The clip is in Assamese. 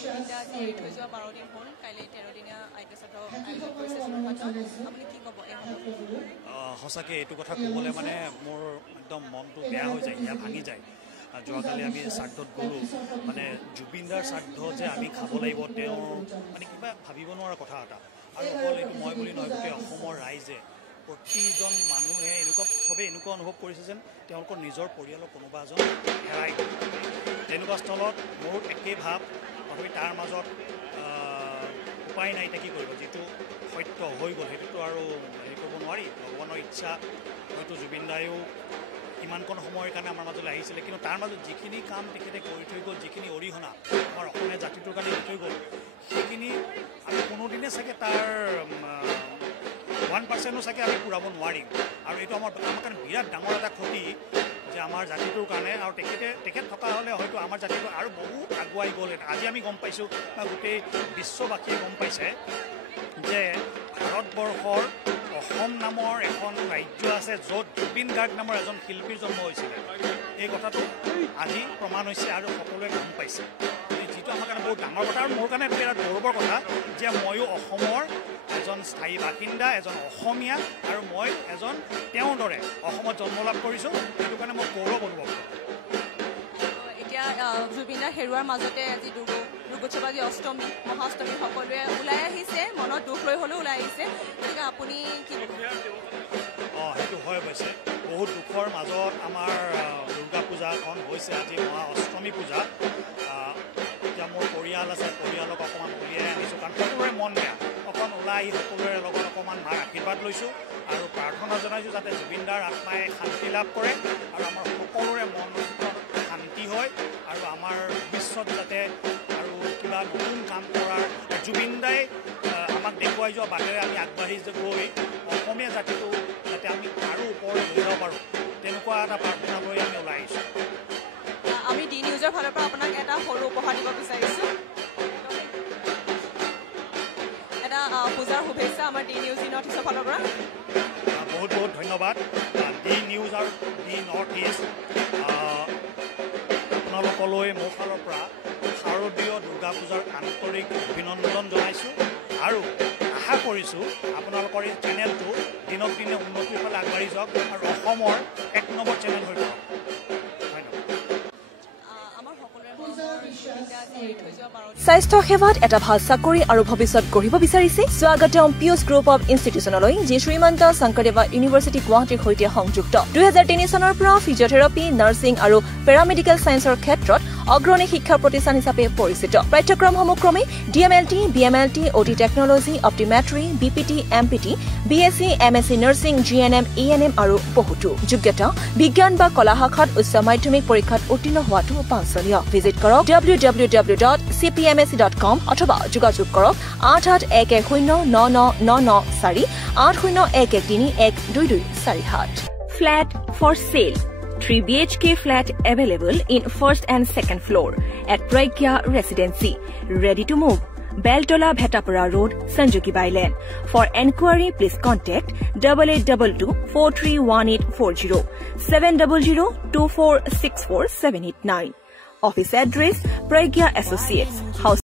জুবিনদা আজি এৰি থৈ যোৱা 12 দিন হ'ল কাইলৈ 13 দিনীয়া আয়োজন কৰিছে আপুনি কি ক'ব সঁচাকৈ এইটো কথা ক'বলৈ মানে মোৰ একদম মনটো বেয়া হৈ যায়, ইয়া ভাঙি যায়। যোৱাকালি আমি শ্ৰাদ্ধত গ'লোঁ, মানে জুবিনদাৰ শ্ৰাদ্ধ যে আমি খাব লাগিব তেওঁ মানে কিবা ভাবিব নোৱাৰা কথা এটা। আৰু অকল এইটো মই বুলি নহয়, গোটেই অসমৰ ৰাইজে প্ৰতিজন মানুহে চবেই এনেকুৱা অনুভৱ কৰিছে যেন তেওঁলোকৰ নিজৰ পৰিয়ালৰ কোনোবা এজন হেৰাই গ'ল। তেনেকুৱা স্থলত মোৰ একেই ভাৱ, তথাপি তাৰ মাজত উপায় নাই, এতিয়া কি কৰিব, যিটো সত্য হৈ গ'ল সেইটোতো আৰু হেৰি কৰিব নোৱাৰি। ভগৱানৰ ইচ্ছা, হয়তো জুবিনদায়ো ইমানকণ সময়ৰ কাৰণে আমাৰ মাজলৈ আহিছিলে, কিন্তু তাৰ মাজত যিখিনি কাম তেখেতে কৰি থৈ গ'ল, যিখিনি অৰিহণা আমাৰ অসমীয়া জাতিটোৰ কাৰণে দি থৈ গ'ল, সেইখিনি আমি কোনোদিনে চাগে তাৰ 1% চাগে আমি পূৰাব নোৱাৰিম। আৰু এইটো আমাৰ কাৰণে বিৰাট ডাঙৰ এটা ক্ষতি যে আমাৰ জাতিটোৰ কাৰণে। আৰু তেখেত থকা হ'লে হয়তো আমাৰ জাতিটো আৰু বহুত আগুৱাই গ'ল। আজি আমি গম পাইছোঁ বা গোটেই বিশ্ববাসীয়ে গম পাইছে যে ভাৰতবৰ্ষৰ অসম নামৰ এখন ৰাজ্য আছে য'ত জুবিন গাৰ্গ নামৰ এজন শিল্পীৰ জন্ম হৈছিলে। এই কথাটো আজি প্ৰমাণ হৈছে আৰু সকলোৱে গম পাইছে, যিটো আমাৰ কাৰণে বহুত ডাঙৰ কথা। আৰু মোৰ কাৰণে এইটো বিৰাট গৌৰৱৰ কথা যে ময়ো অসমৰ এজন স্থায়ী বাসিন্দা, এজন অসমীয়া, আৰু মই এজন তেওঁৰ দৰে অসমত জন্ম লাভ কৰিছোঁ। সেইটো কাৰণে মই গৌৰৱ অনুভৱ কৰোঁ। এতিয়া জুবিনদাৰ হেৰুৱাৰ মাজতে আজি দুৰ্গোৎসৱ, আজি অষ্টমী, মহাষ্টমী, সকলোৱে ওলাই আহিছে, মনত দুখ লৈ হ'লেও ওলাই আহিছে। গতিকে আপুনি কি সেইটো হয় অৱশ্যে, বহুত দুখৰ মাজত আমাৰ দুৰ্গা পূজাখন হৈছে, আজি মহা অষ্টমী পূজা। এতিয়া মোৰ পৰিয়াল আছে, পৰিয়ালক অকণমান উলিয়াই আনিছোঁ, কাৰণ সকলোৰে মন বেয়া। অকণ ওলাই আহি সকলোৰে লগত অকণমান মাৰ আশীৰ্বাদ লৈছোঁ আৰু প্ৰাৰ্থনা জনাইছোঁ যাতে জুবিনদাৰ আত্মাই শান্তি লাভ কৰে আৰু আমাৰ সকলোৰে মন শান্তি হয়, আৰু আমাৰ ভৱিষ্যত যাতে আৰু কিবা নতুন কাম কৰাৰ, জুবিনদাই আমাক দেখুৱাই যোৱা বাটেৰে আমি আগবাঢ়ি গৈ অসমীয়া জাতিটো যাতে আমি আৰু ওপৰলৈ লৈ যাব পাৰোঁ, তেনেকুৱা এটা প্ৰাৰ্থনা কৰি আমি ওলাই আহিছোঁ। আমি ডি নিউজৰ ফালৰ পৰা আপোনাক এটা সৰু উপহাৰ দিব বিচাৰিছোঁ, এটা পূজাৰ শুভেচ্ছা আমাৰ ডি নিউজ নৰ্থ ইষ্টৰ ফালৰ পৰা। বহুত বহুত ধন্যবাদ ডি নিউজ আৰু ডি নৰ্থ ইষ্ট। আপোনালোকলৈ মোৰ ফালৰ পৰা শাৰদীয় দুৰ্গা পূজাৰ আন্তৰিক অভিনন্দন জনাইছোঁ আৰু আশা কৰিছোঁ আপোনালোকৰ এই চেনেলটো দিনক দিনে উন্নতিৰ ফালে আগবাঢ়ি যাওক আৰু অসমৰ 1 নম্বৰ চেনেল হৈ যাওক। স্বাস্থ্য সেৱাত এটা ভাল চাকৰি আৰু ভৱিষ্যত গঢ়িব বিচাৰিছে স্বাগতম পিয়ুষ গ্ৰুপ অৱ ইনষ্টিটিউচনলৈ, যি শ্ৰীমন্ত শংকৰদেৱা ইউনিভাৰ্চিটি গুৱাহাটীৰ সৈতে সংযুক্ত। 2003 চনৰ পৰা ফিজিঅথেৰাপি, নাৰ্ছিং আৰু পেৰামেডিকেল ছায়েন্সৰ ক্ষেত্ৰত অগ্ৰণী শিক্ষা প্ৰতিষ্ঠান হিচাপে পৰিচিত। পাঠ্যক্ৰমসমূহ ক্ৰমে DMLT, BMLT, OT technology, optometry, BPT, MPT, BSc, MSc nursing, GNM, ENM আৰু বহুতো। যোগ্যতা বিজ্ঞান বা কলা শাখাত উচ্চ মাধ্যমিক পৰীক্ষাত উত্তীৰ্ণ হোৱাটো বাঞ্ছনীয়। ভিজিট কৰক www.cpmsc.com অথবা যোগাযোগ কৰক 8811099994 8011311247। Flat for sale. 3 BHK flat available in first and second floor at Pragya Residency. Ready to move. Beltola Bhetapura Road, Sanjuki Bailen. For enquiry, please contact 8822-431840 700-2464789. Office address Pragya Associates, House